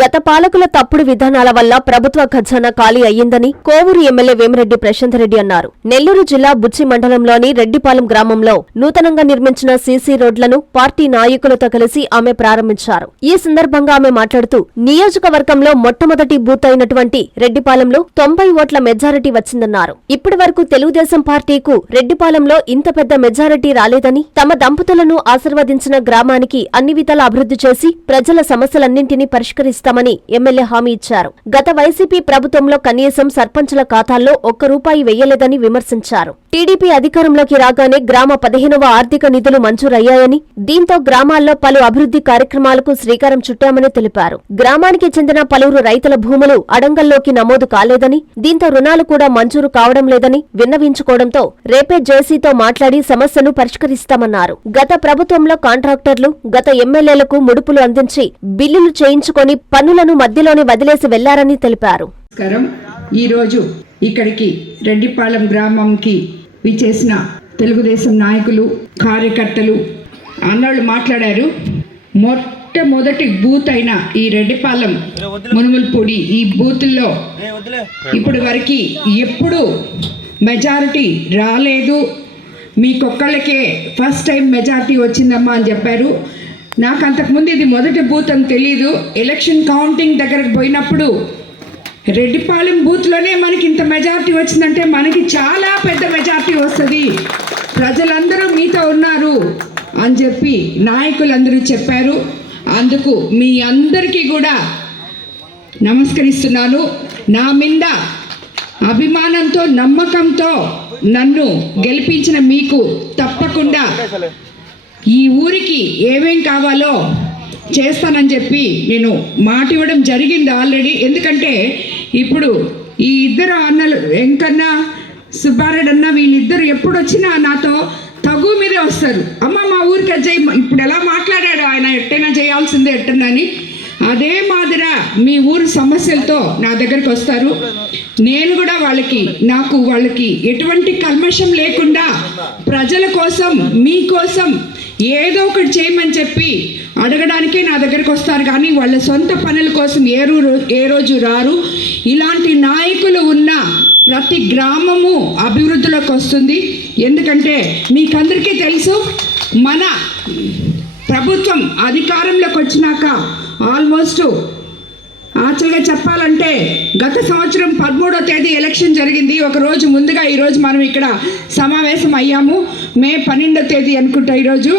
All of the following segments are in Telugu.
గత పాలకుల తప్పుడు విధానాల వల్ల ప్రభుత్వ ఖజానా ఖాళీ అయ్యిందని కోవూరు ఎమ్మెల్యే వేమిరెడ్డి ప్రశాంత్ రెడ్డి అన్నారు. నెల్లూరు జిల్లా బుచ్చి మండలంలోని రెడ్డిపాలెం గ్రామంలో నూతనంగా నిర్మించిన సీసీ రోడ్లను పార్టీ నాయకులతో కలిసి ఆమె ప్రారంభించారు. ఈ సందర్భంగా ఆమె మాట్లాడుతూ నియోజకవర్గంలో మొట్టమొదటి బూత్ అయినటువంటి రెడ్డిపాలెంలో తొంభై ఓట్ల మెజారిటీ వచ్చిందన్నారు. ఇప్పటి వరకు తెలుగుదేశం పార్టీకు రెడ్డిపాలెంలో ఇంత పెద్ద మెజారిటీ రాలేదని తమ దంపతులను ఆశీర్వదించిన గ్రామానికి అన్ని విధాల అభివృద్ధి చేసి ప్రజల సమస్యలన్నింటినీ ఇస్తామని ఎమ్మెల్యే హామీ ఇచ్చారు. గత వైసీపీ ప్రభుత్వంలో కనీసం సర్పంచుల ఖాతాల్లో ఒక్క రూపాయి వెయ్యలేదని విమర్శించారు. టీడీపీ అధికారంలోకి రాగానే గ్రామ పదిహేనవ ఆర్థిక నిధులు మంజూరయ్యాయని దీంతో గ్రామాల్లో పలు అభివృద్ధి కార్యక్రమాలకు శ్రీకారం చుట్టామని తెలిపారు. గ్రామానికి చెందిన పలువురు రైతుల భూములు అడంగల్లోకి నమోదు కాలేదని దీంతో రుణాలు కూడా మంజూరు కావడం లేదని విన్నవించుకోవడంతో రేపే జేసీతో మాట్లాడి సమస్యను పరిష్కరిస్తామన్నారు. గత ప్రభుత్వంలో కాంట్రాక్టర్లు గత ఎమ్మెల్యేలకు ముడుపులు అందించి బిల్లులు చేయించుకొని పన్నులను మధ్యలోనే వదిలేసి వెళ్ళారని తెలిపారు. ఈ ఈరోజు ఇక్కడికి రెడ్డిపాలెం గ్రామంకి విచ్చేసిన తెలుగుదేశం నాయకులు కార్యకర్తలు అన్నోళ్ళు మాట్లాడారు. మొట్టమొదటి బూత్ అయిన ఈ రెడ్డిపాలెం మునుములపూడి ఈ బూత్లో ఇప్పటి వరకు ఎప్పుడు మెజారిటీ రాలేదు. మీకొక్కళ్ళకే ఫస్ట్ టైం మెజారిటీ వచ్చిందమ్మా అని చెప్పారు. నాకు అంతకుముందు ఇది మొదటి బూత్ అని తెలియదు ఎలక్షన్ కౌంటింగ్ దగ్గరకు పోయినప్పుడు రెడ్డిపాలెం బూత్లోనే మనకి ఇంత మెజారిటీ వచ్చిందంటే మనకి చాలా పెద్ద మెజారిటీ వస్తుంది. ప్రజలందరూ మీతో ఉన్నారు అని చెప్పి నాయకులందరూ చెప్పారు. అందుకు మీ అందరికీ కూడా నమస్కరిస్తున్నాను. నా మీద అభిమానంతో నమ్మకంతో నన్ను గెలిపించిన మీకు తప్పకుండా ఈ ఊరికి ఏమేం కావాలో చేస్తానని చెప్పి నేను మాట ఇవ్వడం జరిగింది ఆల్రెడీ. ఎందుకంటే ఇప్పుడు ఈ ఇద్దరు అన్నలు వెంకన్న సుబ్బారెడ్డి అన్న వీళ్ళిద్దరు ఎప్పుడు వచ్చినా నాతో తగు మీదే వస్తారు. అమ్మ మా ఊరికి అజ్జయ్ ఇప్పుడు ఎలా మాట్లాడాడు ఆయన? ఎట్టైనా చేయాల్సిందే ఎట్టనని అదే మాదిర మీ ఊరు సమస్యలతో నా దగ్గరికి వస్తారు. నేను కూడా వాళ్ళకి నాకు వాళ్ళకి ఎటువంటి కల్మషం లేకుండా ప్రజల కోసం మీకోసం ఏదో ఒకటి చేయమని చెప్పి అడగడానికే నా దగ్గరికి వస్తారు. కానీ వాళ్ళ సొంత పనుల కోసం ఏ ఏ రోజు రారు. ఇలాంటి నాయకులు ఉన్న ప్రతి గ్రామము అభివృద్ధిలోకి వస్తుంది. ఎందుకంటే మీకందరికీ తెలుసు మన ప్రభుత్వం అధికారంలోకి వచ్చినాక ఆల్మోస్ట్ యాక్చువల్గా చెప్పాలంటే గత సంవత్సరం పదమూడో తేదీ ఎలక్షన్ జరిగింది. ఒక రోజు ముందుగా ఈరోజు మనం ఇక్కడ సమావేశం అయ్యాము. మే పన్నెండో తేదీ అనుకుంటా ఈరోజు.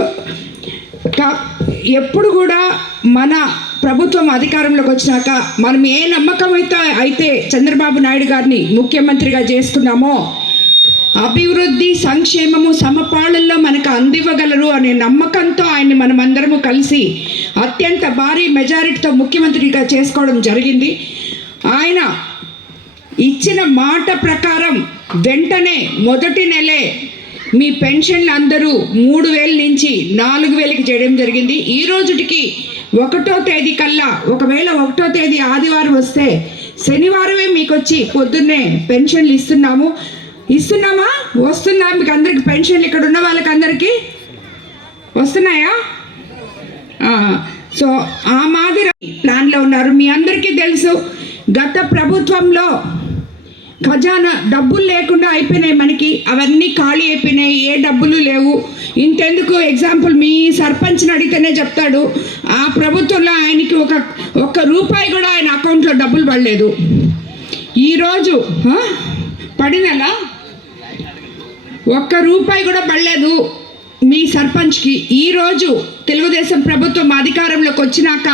కా- ఎప్పుడు కూడా మన ప్రభుత్వం అధికారంలోకి వచ్చినాక మనం ఏ నమ్మకం అయితే అయితే చంద్రబాబు నాయుడు గారిని ముఖ్యమంత్రిగా చేసుకున్నామో అభివృద్ధి సంక్షేమము సమపాళల్లో మనకు అందివ్వగలరు అనే నమ్మకంతో ఆయన్ని మనం అందరము కలిసి అత్యంత భారీ మెజారిటీతో ముఖ్యమంత్రిగా చేసుకోవడం జరిగింది. ఆయన ఇచ్చిన మాట ప్రకారం వెంటనే మొదటి నెలే మీ పెన్షన్లు అందరూ మూడు వేల నుంచి నాలుగు వేలకి చేయడం జరిగింది. ఈ రోజుటికి ఒకటో తేదీ కల్లా ఒకవేళ ఒకటో తేదీ ఆదివారం వస్తే శనివారమే మీకు వచ్చి పొద్దున్నే పెన్షన్లు ఇస్తున్నాము. ఇస్తున్నామా? వస్తున్నా. మీకు అందరికి పెన్షన్లు ఇక్కడ ఉన్న వాళ్ళకి అందరికీ వస్తున్నాయా? సో ఆ మాదిరి ప్లాన్లో ఉన్నారు. మీ అందరికీ తెలుసు గత ప్రభుత్వంలో ఖజానా డబ్బులు లేకుండా అయిపోయినాయి మనకి. అవన్నీ ఖాళీ అయిపోయినాయి ఏ డబ్బులు లేవు. ఇంతెందుకు ఎగ్జాంపుల్ మీ సర్పంచ్ని అడిగితేనే చెప్తాడు ఆ ప్రభుత్వంలో ఆయనకి ఒక ఒక్క రూపాయి కూడా ఆయన అకౌంట్లో డబ్బులు పడలేదు. ఈరోజు పడినలా ఒక్క రూపాయి కూడా పడలేదు. మీ సర్పంచ్కి ఈరోజు తెలుగుదేశం ప్రభుత్వం అధికారంలోకి వచ్చినాక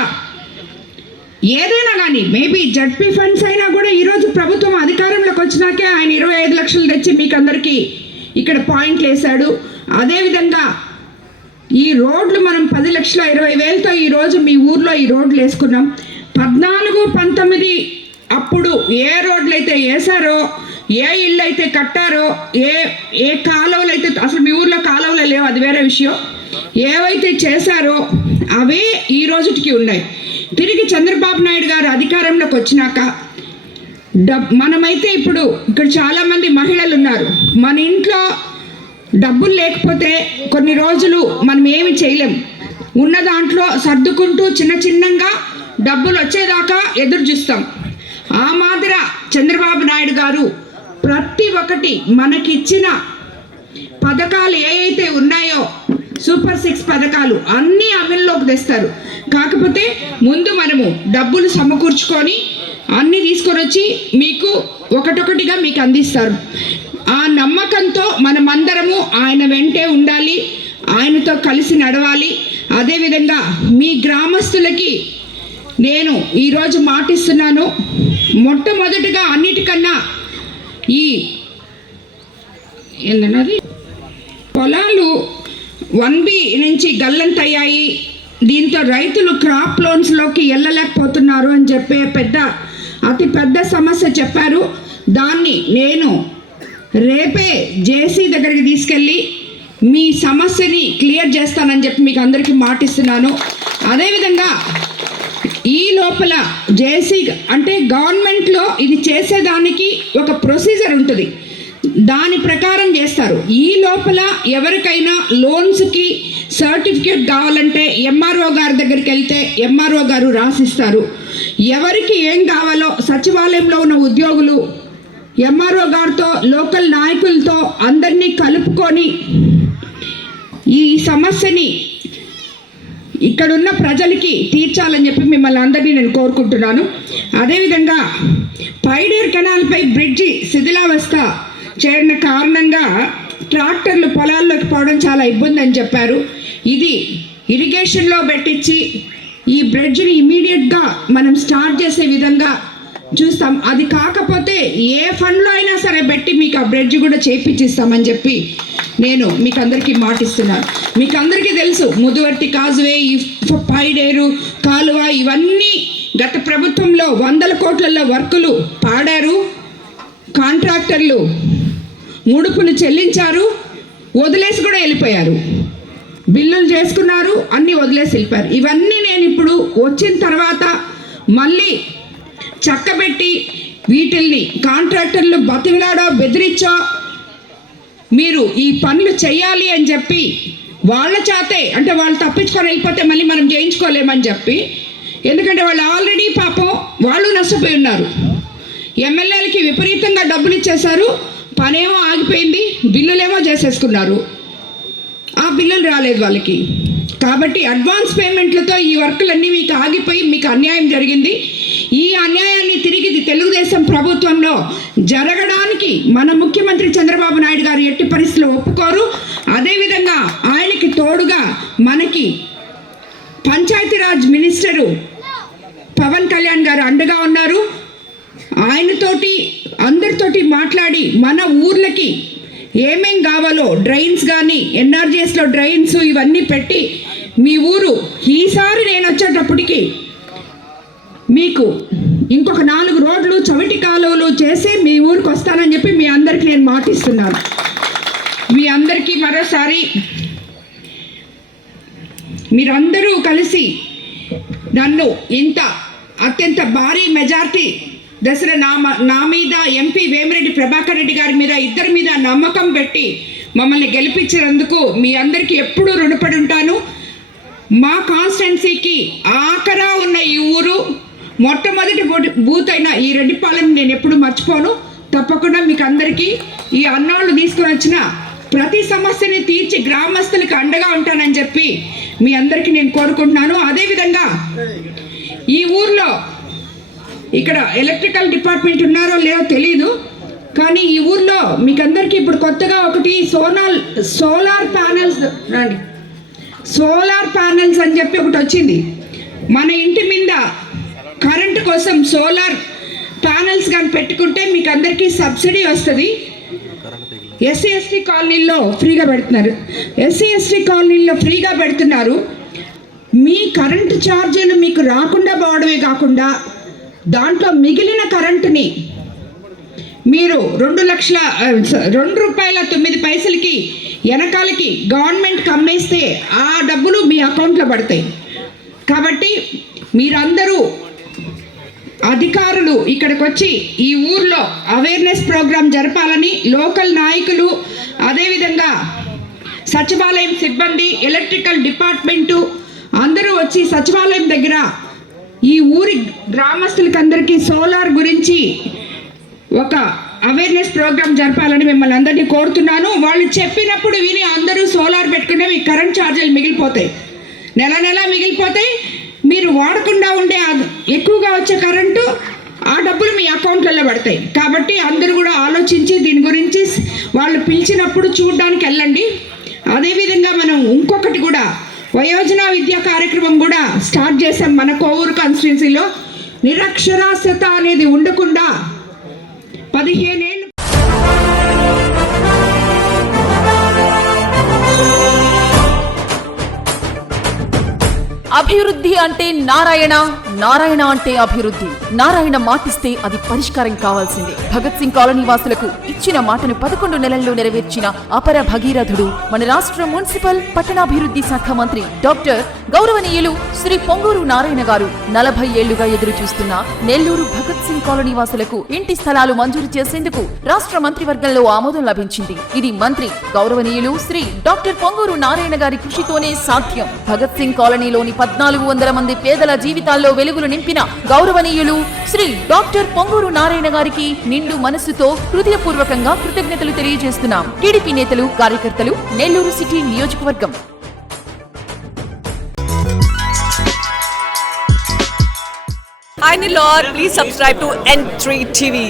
ఏదైనా కానీ మేబీ జడ్పీ ఫండ్స్ అయినా కూడా ఈరోజు ప్రభుత్వం అధికారంలోకి వచ్చినాకే ఆయన ఇరవై ఐదు లక్షలు తెచ్చి మీకు అందరికీ ఇక్కడ పాయింట్లు వేశాడు. అదేవిధంగా ఈ రోడ్లు మనం పది లక్షల ఇరవై వేలతో ఈరోజు మీ ఊర్లో ఈ రోడ్లు వేసుకున్నాం. పద్నాలుగు పంతొమ్మిది అప్పుడు ఏ రోడ్లు అయితే వేసారో ఏ ఇల్లు అయితే కట్టారో ఏ ఏ కాలువలు అయితే అసలు మీ ఊర్లో కాలువలు లేవు అది వేరే విషయం. ఏవైతే చేశారో అవే ఈ రోజుటికి ఉన్నాయి. తిరిగి చంద్రబాబు నాయుడు గారు అధికారంలోకి వచ్చినాక డబ్ మనమైతే ఇప్పుడు ఇక్కడ చాలామంది మహిళలు ఉన్నారు. మన ఇంట్లో డబ్బులు లేకపోతే కొన్ని రోజులు మనం ఏమి చేయలేం. ఉన్న దాంట్లో సర్దుకుంటూ చిన్న చిన్నంగా డబ్బులు వచ్చేదాకా ఎదురు చూస్తాం. ఆ మాదిర చంద్రబాబు నాయుడు గారు ప్రతి ఒక్కటి మనకిచ్చిన పథకాలు ఏవైతే ఉన్నాయో సూపర్ సిక్స్ పథకాలు అన్నీ అమల్లోకి తెస్తారు. కాకపోతే ముందు మనము డబ్బులు సమకూర్చుకొని అన్నీ తీసుకొని వచ్చి మీకు ఒకటొకటిగా మీకు అందిస్తారు. ఆ నమ్మకంతో మనమందరము ఆయన వెంటే ఉండాలి ఆయనతో కలిసి నడవాలి. అదేవిధంగా మీ గ్రామస్తులకి నేను ఈరోజు మాటిస్తున్నాను. మొట్టమొదటిగా అన్నిటికన్నా ఈ ఏంటన్నది పొలాలు వన్ బి నుంచి గల్లంతయ్యాయి. దీంతో రైతులు క్రాప్ లోన్స్లోకి వెళ్ళలేకపోతున్నారు అని చెప్పే పెద్ద అతి పెద్ద సమస్య చెప్పారు. దాన్ని నేను రేపే జేసీ దగ్గరికి తీసుకెళ్ళి మీ సమస్యని క్లియర్ చేస్తానని చెప్పి మీకు అందరికీ మాటిస్తున్నాను. అదేవిధంగా ఈ లోపల జేసీ అంటే గవర్నమెంట్లో ఇది చేసేదానికి ఒక ప్రొసీజర్ ఉంటుంది. దాని ప్రకారం చేస్తారు. ఈ లోపల ఎవరికైనా లోన్స్కి సర్టిఫికేట్ కావాలంటే ఎంఆర్ఓ గారి దగ్గరికి వెళ్తే ఎంఆర్ఓ గారు రాసిస్తారు. ఎవరికి ఏం కావాలో సచివాలయంలో ఉన్న ఉద్యోగులు ఎంఆర్ఓ గారితో లోకల్ నాయకులతో అందరినీ కలుపుకొని ఈ సమస్యని ఇక్కడున్న ప్రజలకి తీర్చాలని చెప్పి మిమ్మల్ని అందరినీ నేను కోరుకుంటున్నాను. అదేవిధంగా పైడేర్ కెనాల్పై బ్రిడ్జి శిథిలావస్థ చేరిన కారణంగా ట్రాక్టర్లు పొలాల్లోకి పోవడం చాలా ఇబ్బంది అని చెప్పారు. ఇది ఇరిగేషన్లో పెట్టించి ఈ బ్రిడ్జిని ఇమీడియట్గా మనం స్టార్ట్ చేసే విధంగా చూస్తాం. అది కాకపోతే ఏ ఫండ్లో అయినా సరే పెట్టి మీకు ఆ బ్రిడ్జ్ కూడా చేపించిస్తామని చెప్పి నేను మీకు అందరికీ మాటిస్తున్నాను. మీకు అందరికీ తెలుసు ముదువర్తి కాజువే ఈ పైడేరు కాలువ ఇవన్నీ గత ప్రభుత్వంలో వందల కోట్లలో వర్కులు పాడారు కాంట్రాక్టర్లు ముడుపును చెల్లించారు వదిలేసి కూడా వెళ్ళిపోయారు. బిల్లులు చేసుకున్నారు అన్నీ వదిలేసి వెళ్ళిపోయారు. ఇవన్నీ నేను ఇప్పుడు వచ్చిన తర్వాత మళ్ళీ చక్కబెట్టి వీటిల్ని కాంట్రాక్టర్లు బతిమిలాడో బెదిరించో? మీరు ఈ పనులు చేయాలి అని చెప్పి వాళ్ళ చేతే అంటే వాళ్ళు తప్పించుకొని వెళ్ళిపోతే మళ్ళీ మనం చేయించుకోలేమని చెప్పి ఎందుకంటే వాళ్ళు ఆల్రెడీ పాపం వాళ్ళు నష్టపోయి ఉన్నారు. ఎమ్మెల్యేలకి విపరీతంగా డబ్బులు ఇచ్చేశారు పనేమో ఆగిపోయింది బిల్లులేమో చేసేసుకున్నారు. ఆ బిల్లులు రాలేదు వాళ్ళకి. కాబట్టి అడ్వాన్స్ పేమెంట్లతో ఈ వర్కులన్నీ మీకు ఆగిపోయి మీకు అన్యాయం జరిగింది. ఈ అన్యాయం తిరిగి తెలుగుదేశం ప్రభుత్వంలో. జరగడానికి మన ముఖ్యమంత్రి చంద్రబాబు నాయుడు గారు ఎట్టి పరిస్థితులు ఒప్పుకోరు. అదేవిధంగా ఆయనకి తోడుగా మనకి పంచాయతీరాజ్ మినిస్టరు పవన్ కళ్యాణ్ గారు అండగా ఉన్నారు. ఆయనతోటి అందరితోటి మాట్లాడి మన ఊర్లకి ఏమేం కావాలో డ్రైన్స్ కానీ ఎన్ఆర్జీఎస్లో డ్రైన్స్ ఇవన్నీ పెట్టి మీ ఊరు ఈసారి నేను వచ్చేటప్పటికి మీకు ఇంకొక నాలుగు రోడ్లు చవిటి కాలువలు చేసి మీ ఊరికి వస్తానని చెప్పి మీ అందరికి నేను మాటిస్తున్నాను. మీ అందరికీ మరోసారి మీరందరూ కలిసి నన్ను ఇంత అత్యంత భారీ మెజార్టీ దసరా నా మ- నా మీద ఎంపీ వేమిరెడ్డి ప్రభాకర్ రెడ్డి గారి మీద ఇద్దరి మీద నమ్మకం పెట్టి మమ్మల్ని గెలిపించినందుకు మీ అందరికీ ఎప్పుడూ రుణపడి ఉంటాను. మా కాన్స్టెన్సీకి ఆఖరా ఉన్న ఈ ఊరు మొట్టమొదటి బూత్ అయిన ఈ రెడ్డిపాలెం నేను ఎప్పుడు మర్చిపోను. తప్పకుండా మీకు అందరికీ ఈ అన్నోళ్ళు తీసుకొని వచ్చిన ప్రతి సమస్యని తీర్చి గ్రామస్తులకు అండగా ఉంటానని చెప్పి మీ అందరికీ నేను కోరుకుంటున్నాను. అదేవిధంగా ఈ ఊర్లో ఇక్కడ ఎలక్ట్రికల్ డిపార్ట్మెంట్ ఉన్నారో లేదో తెలీదు. కానీ ఈ ఊర్లో మీకు అందరికీ ఇప్పుడు కొత్తగా ఒకటి సోనాల్ సోలార్ ప్యానెల్స్ రండి. సోలార్ ప్యానెల్స్ అని చెప్పి ఒకటి వచ్చింది. మన ఇంటి మీద కరెంట్ కోసం సోలార్ ప్యానెల్స్ కానీ పెట్టుకుంటే మీకు అందరికీ సబ్సిడీ వస్తుంది. ఎస్సీ ఎస్టీ కాలనీల్లో ఫ్రీగా పెడుతున్నారు. ఎస్సీ ఎస్టీ కాలనీల్లో ఫ్రీగా పెడుతున్నారు. మీ కరెంటు ఛార్జీలు మీకు రాకుండా పోవడమే కాకుండా దాంట్లో మిగిలిన కరెంటుని మీరు రెండు లక్షల స- రెండు రూపాయల తొమ్మిది పైసలకి వెనకాలకి గవర్నమెంట్కి అమ్మేస్తే ఆ డబ్బులు మీ అకౌంట్లో పడతాయి. కాబట్టి మీరందరూ అధికారులు ఇక్కడికి వచ్చి ఈ ఊర్లో అవేర్నెస్ ప్రోగ్రాం జరపాలని లోకల్ నాయకులు అదేవిధంగా సచివాలయం సిబ్బంది ఎలక్ట్రికల్ డిపార్ట్మెంటు అందరూ వచ్చి సచివాలయం దగ్గర ఈ ఊరి గ్రామస్తులకందరికీ సోలార్ గురించి ఒక అవేర్నెస్ ప్రోగ్రామ్ జరపాలని మిమ్మల్ని అందరినీ కోరుతున్నాను. వాళ్ళు చెప్పినప్పుడు విని అందరూ సోలార్ పెట్టుకుంటే మీ కరెంట్ ఛార్జీలు మిగిలిపోతాయి. నెల నెల మిగిలిపోతాయి. మీరు వాడకుండా ఉండే ఎక్కువగా వచ్చే కరెంటు ఆ డబ్బులు మీ అకౌంట్లలో పడతాయి. కాబట్టి అందరూ కూడా ఆలోచించి దీని గురించి వాళ్ళు పిలిచినప్పుడు చూడడానికి వెళ్ళండి. అదేవిధంగా మనం ఇంకొకటి కూడా వయోజన విద్యా కార్యక్రమం కూడా స్టార్ట్ చేశాం మన కోవూరు కాన్స్టిట్యున్సీలో నిరక్షరాస్యత అనేది ఉండకుండా పదిహేనేళ్ళు అభివృద్ధి అంటే నారాయణ. నారాయణ అంటే అభివృద్ధి. నారాయణ మాటిస్తే అది పరిష్కారం కావాల్సిందే. భగత్ సింగ్ కాలనీ వాసులకు ఇచ్చిన మాటను పదకొండు నెలల్లో నెరవేర్చిన అపర భగీరథుడు మన రాష్ట్ర మున్సిపల్ పట్టణాభివృద్ధి శాఖ మంత్రి డాక్టర్ గౌరవనీయులు శ్రీ పొంగూరు నారాయణ గారు నలభై ఏళ్ళుగా ఎదురు చూస్తున్న నెల్లూరు భగత్ సింగ్ కాలనీ వాసులకు ఇంటి స్థలాలు మంజూరు చేసేందుకు రాష్ట్ర మంత్రివర్గంలో ఆమోదం లభించింది. ఇది మంత్రి గౌరవనీయులు శ్రీ డాక్టర్ పొంగూరు నారాయణ గారి కృషితోనే సాధ్యం. భగత్ సింగ్ కాలనీలోని పద్నాలుగు వందల మంది పేదల జీవితాల్లో వెలుగులు నింపిన గౌరవనీయులు శ్రీ డాక్టర్ పొంగూరు నారాయణ గారికి నిండు మనస్సుతో హృదయపూర్వకంగా కృతజ్ఞతలు తెలియజేస్తున్నాం. టీడీపీ నేతలు కార్యకర్తలు నెల్లూరు సిటీ నియోజకవర్గం. Hi Nilor, please subscribe to N3 TV